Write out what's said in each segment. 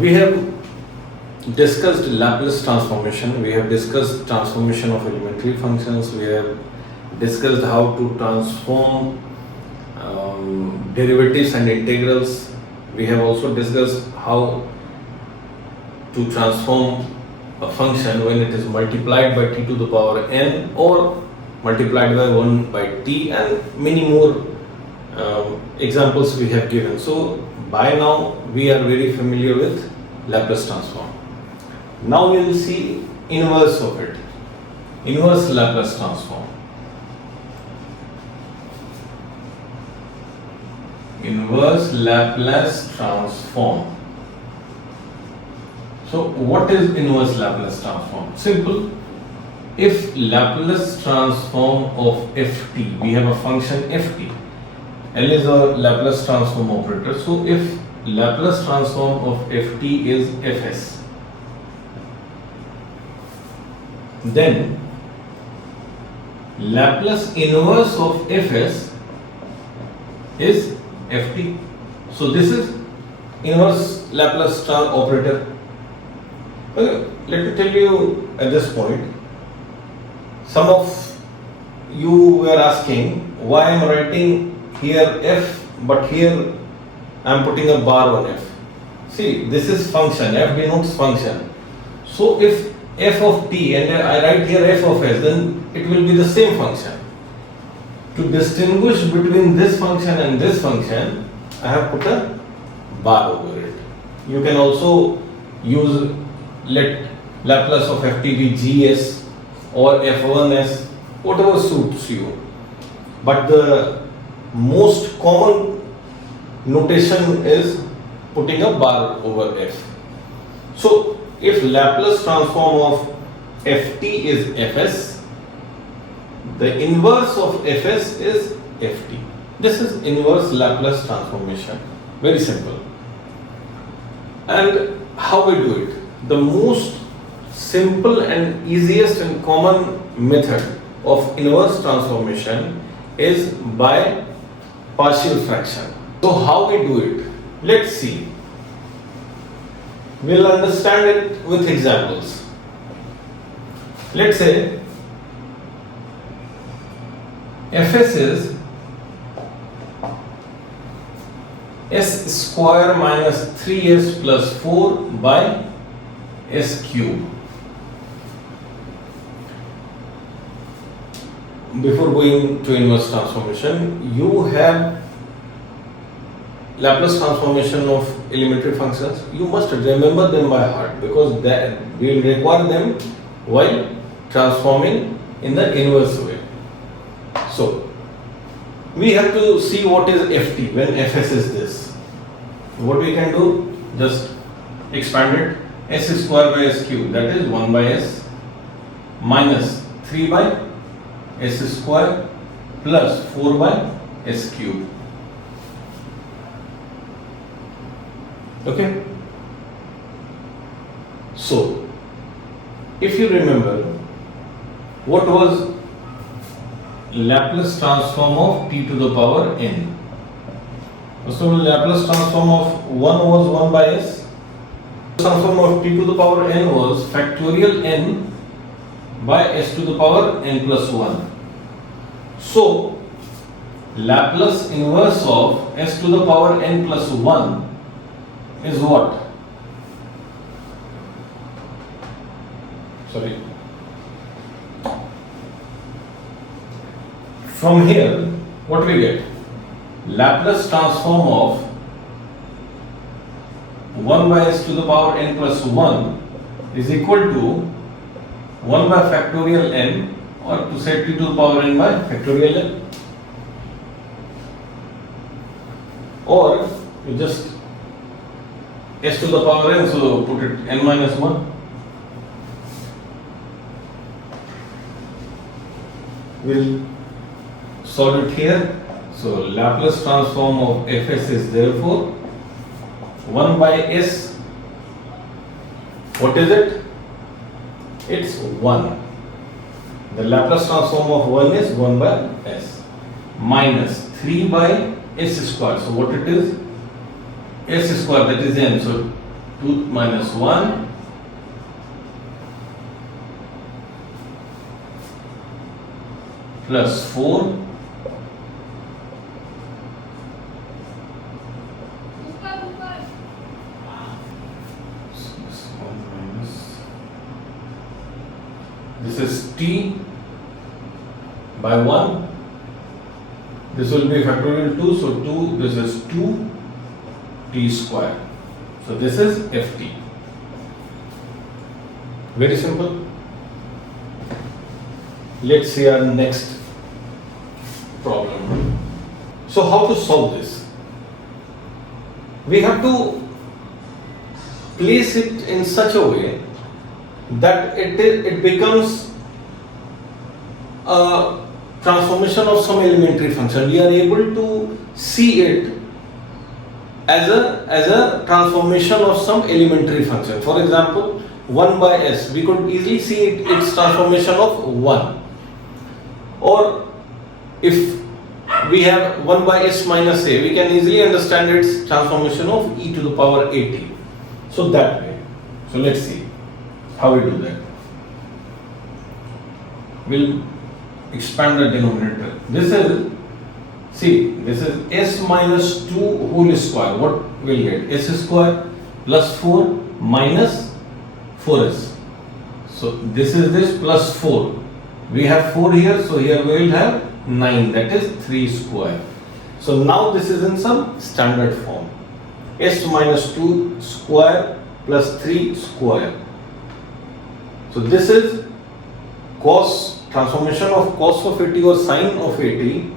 We have discussed Laplace transformation, we have discussed transformation of elementary functions, we have discussed how to transform derivatives and integrals. We have also discussed how to transform a function when it is multiplied by t to the power n or multiplied by 1 by t, and many more examples we have given. So by now we are very familiar with Laplace transform. Now we will see inverse of it, inverse Laplace transform. Inverse Laplace transform. So what is inverse Laplace transform? Simple. If Laplace transform of ft, we have a function ft, L is a Laplace transform operator. So if Laplace transform of ft is fs, then Laplace inverse of fs is ft. So this is inverse Laplace operator. Okay, let me tell you at this point, some of you were asking why I am writing here f, but here I am putting a bar on f. See, this is function, f denotes function. So if f of t and I write here f of s, then it will be the same function. To distinguish between this function and this function, I have put a bar over it. You can also use, let Laplace of ft be gs or f1s, whatever suits you. But the most common notation is putting a bar over f. So if Laplace transform of ft is fs, the inverse of fs is ft. This is inverse Laplace transformation. Very simple. And how we do it? The most simple and easiest and common method of inverse transformation is by partial fraction. So how we do it? Let's see. We'll understand it with examples. Let's say fs is s square minus 3s plus 4 by s cube. Before going to inverse transformation, you have Laplace transformation of elementary functions. You must remember them by heart, because that we will require them while transforming in the inverse way. So we have to see what is ft when fs is this. What we can do, just expand it. S square by s cube, that is 1 by s minus 3 by s square plus 4 by s cube. Okay. So if you remember, what was Laplace transform of t to the power n? So Laplace transform of 1 was 1 by s. Transform of t to the power n was factorial n by s to the power n plus 1. So Laplace inverse of s to the power n plus 1 is what? Sorry. From here, what we get? Laplace transform of 1 by s to the power n plus 1 is equal to 1 by factorial n, or to say t to the power n by factorial n. Or you just s to the power n, so put it n minus 1. We'll solve it here. So Laplace transform of fs is therefore 1 by s. What is it? It's 1. The Laplace transform of 1 is 1 by s minus 3 by s square. So what it is? S square, that is n. So 2 minus 1 plus 4 this is t by 1. This will be factorial 2, so 2, this is 2 t square. So this is ft. Very simple. Let's see our next problem. So how to solve this? We have to place it in such a way that it becomes a transformation of some elementary function. We are able to see it as a transformation of some elementary function. For example, 1 by s, we could easily see its transformation of 1. Or if we have 1 by s minus a, we can easily understand its transformation of e to the power at. So that way. So let's see how we do that. We'll expand the denominator. This is s minus 2 whole square. What will get? S square plus 4 minus 4s. So this is this plus 4. We have 4 here, so here we will have 9, that is 3 square. So now this is in some standard form. S minus 2 square plus 3 square. So this is transformation of cos of 80 or sine of 80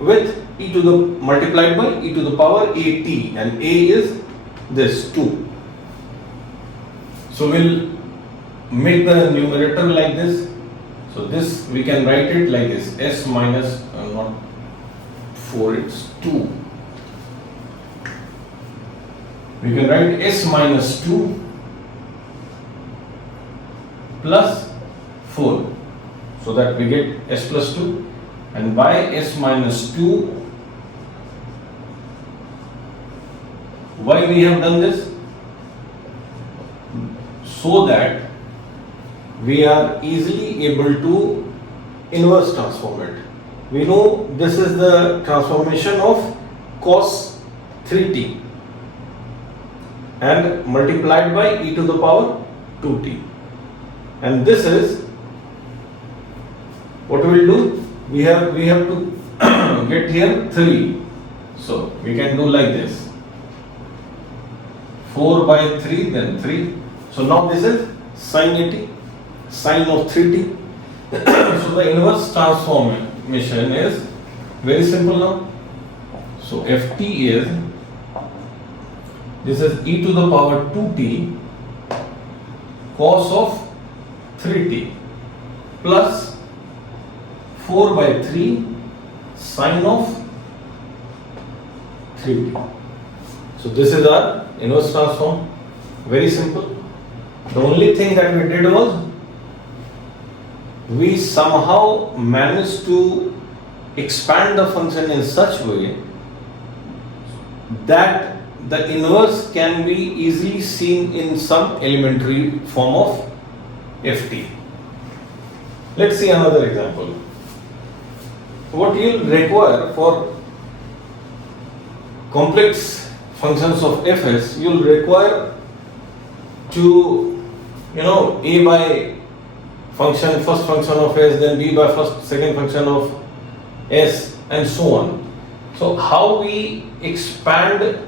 with e to the multiplied by e to the power at, and a is this 2. So we'll make the numerator like this. So this we can write it like this, s minus not 4, it's 2. We can write s minus 2 plus 4, so that we get s plus 2, and by s minus 2, why we have done this? So that we are easily able to inverse transform it. We know this is the transformation of cos 3t and multiplied by e to the power 2t. And this is what we will do. We have to get here 3. So we can do like this. 4 by 3, then 3. So now this is sine 80, sine of 3t. So the inverse transformation is very simple now. So ft is, this is e to the power 2t cos of 3t plus 4 by 3 sine of 3t. So this is our inverse transform. Very simple. The only thing that we did was we somehow managed to expand the function in such way that the inverse can be easily seen in some elementary form of ft. Let's see another example. What you will require for complex functions of fs, you will require to a by function, first function of s, then b by second function of s, and so on. So how we expand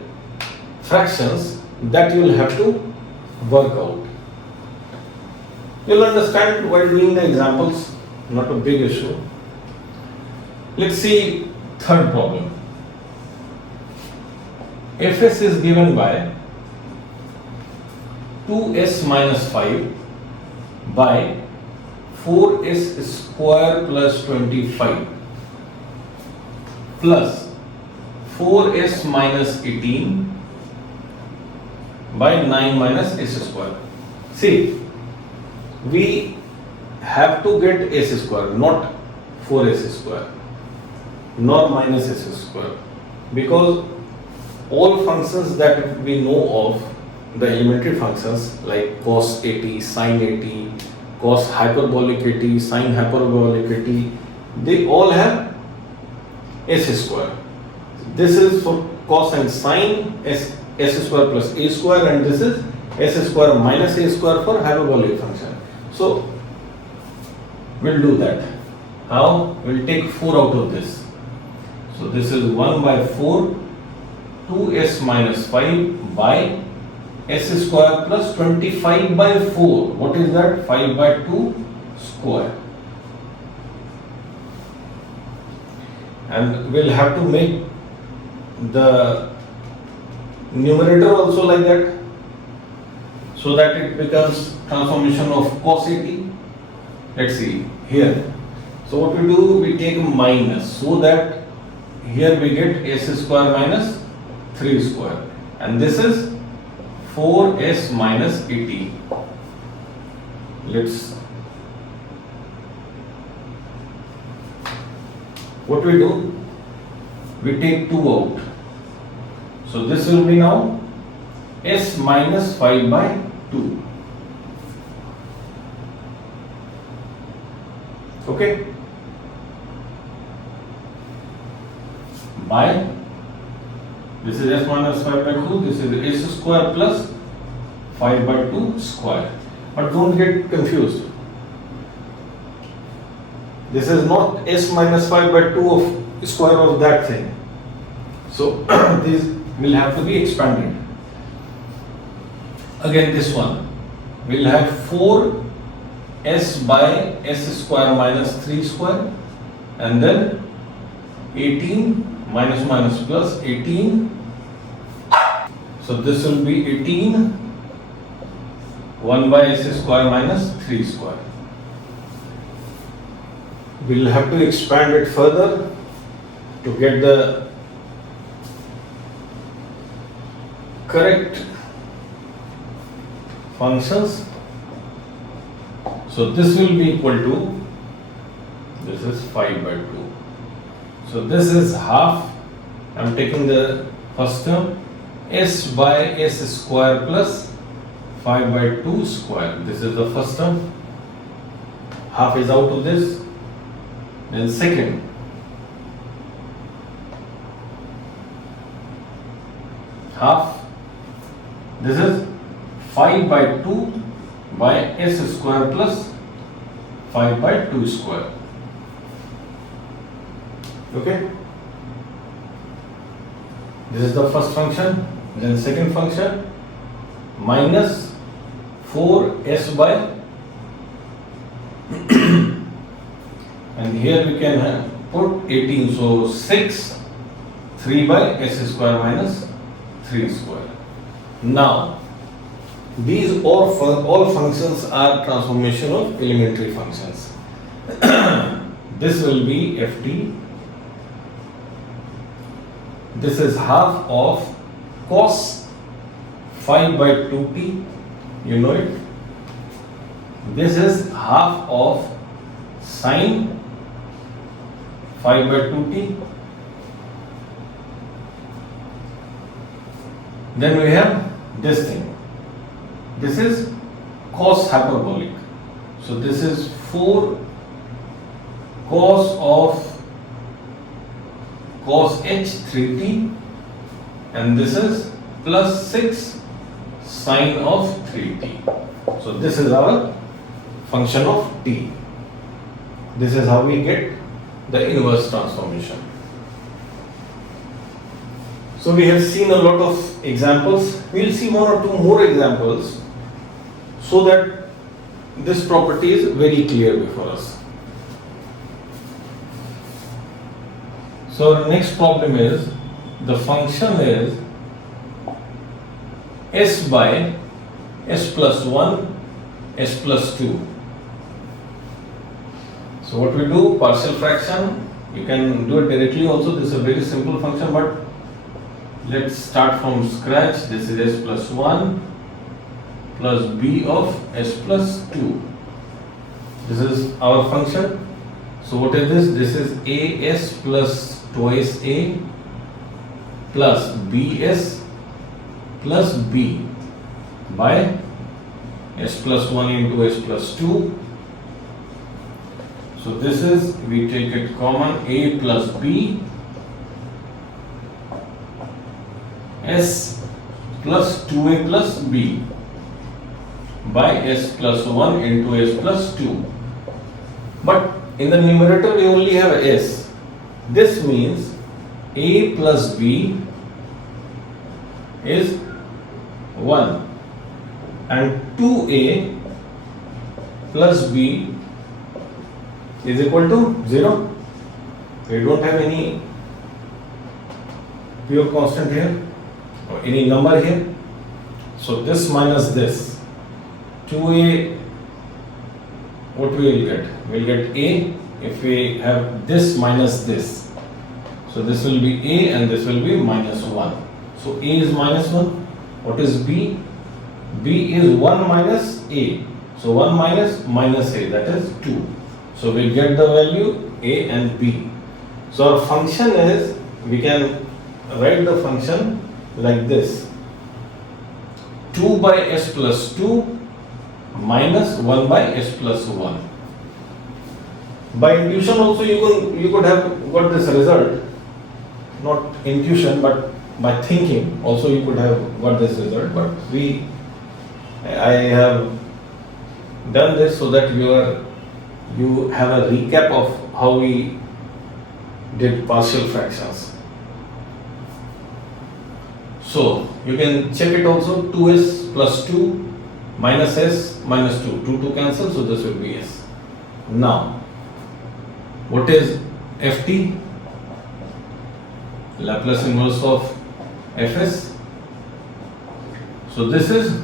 fractions, that you will have to work out. You will understand while doing the examples, not a big issue. Let's see third problem. fs is given by 2s minus 5 by 4s square plus 25 plus 4s minus 18 by 9 minus s square. See, we have to get s square, not 4s square, nor minus s square, because all functions that we know of the elementary functions like cos 80, sin 80, cos hyperbolic 80, sin hyperbolic 80, they all have s square. This is for cos and sin s square plus a square, and this is s square minus a square for hyperbolic function. So we'll do that. How? We'll take 4 out of this. So this is 1 by 4, 2s minus 5 by s square plus 25 by 4. What is that? 5 by 2 square. And we'll have to make the numerator also like that, so that it becomes transformation of cos 80. Let's see here. So what we do, we take minus, so that here we get s square minus 3 square, and this is 4s minus 80. What we do, we take 2 out. So this will be now s minus 5 by 2. Okay? By, this is s minus 5 by 2, this is s square plus 5 by 2 square. But don't get confused. This is not s minus 5 by 2 of square of that thing. So these will have to be expanded. Again, this one will have 4 s by s square minus 3 square, and then 18 minus minus plus 18. So this will be 18 1 by s square minus 3 square. We'll have to expand it further to get the correct functions. So this will be equal to, this is 5 by 2. So this is half, I am taking the first term, s by s square plus 5 by 2 square. This is the first term. Half is out of this. Then second, half, this is 5 by 2 by s square plus 5 by 2 square. Okay? This is the first function. Then second function, minus 4s by and here we can put 18, so 6, 3 by s square minus 3 square. Now, these all functions are transformation of elementary functions. This will be ft. This is half of cos 5 by 2t, you know it. This is half of sine 5 by 2t. Then we have this thing. This is cos hyperbolic. So this is 4 cos of cos h 3t, and this is plus 6 sine of 3t. So this is our function of t. This is how we get the inverse transformation. So we have seen a lot of examples. We will see 1 or 2 more examples so that this property is very clear before us. So our next problem is, the function is s by s plus 1, s plus 2. So what we do, partial fraction, you can do it directly also. This is a very simple function, but let's start from scratch. This is s plus 1 plus b of s plus 2. This is our function. So what is this? This is as plus twice a plus bs plus b. by s plus 1 into s plus 2. So this is, we take it common, a plus b s plus 2a plus b by s plus 1 into s plus 2. But in the numerator we only have s. This means a plus b is 1 and 2a plus b is equal to 0. We don't have any pure constant here or any number here. So this minus this, 2a, what we will get? We will get a if we have this minus this. So this will be a and this will be minus 1. So a is minus 1. What is b? B is 1 minus a. So 1 minus a, that is 2. So we get the value a and b. So our function is, we can write the function like this: 2 by s plus 2 minus 1 by s plus 1. By intuition also you could have got this result. Not intuition, but by thinking also you could have got this result. But I have done this so that you have a recap of how we did partial fractions. So you can check it also. 2s plus 2 minus s minus 2. 2 cancel, so this will be s. Now, what is ft? Laplace inverse of fs. So this is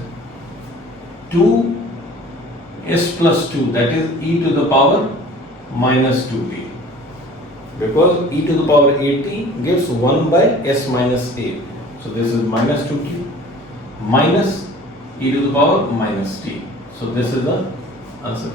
2s plus 2, that is e to the power minus 2t, because e to the power at gives 1 by s minus a. So this is minus 2t minus e to the power minus t. So this is the answer.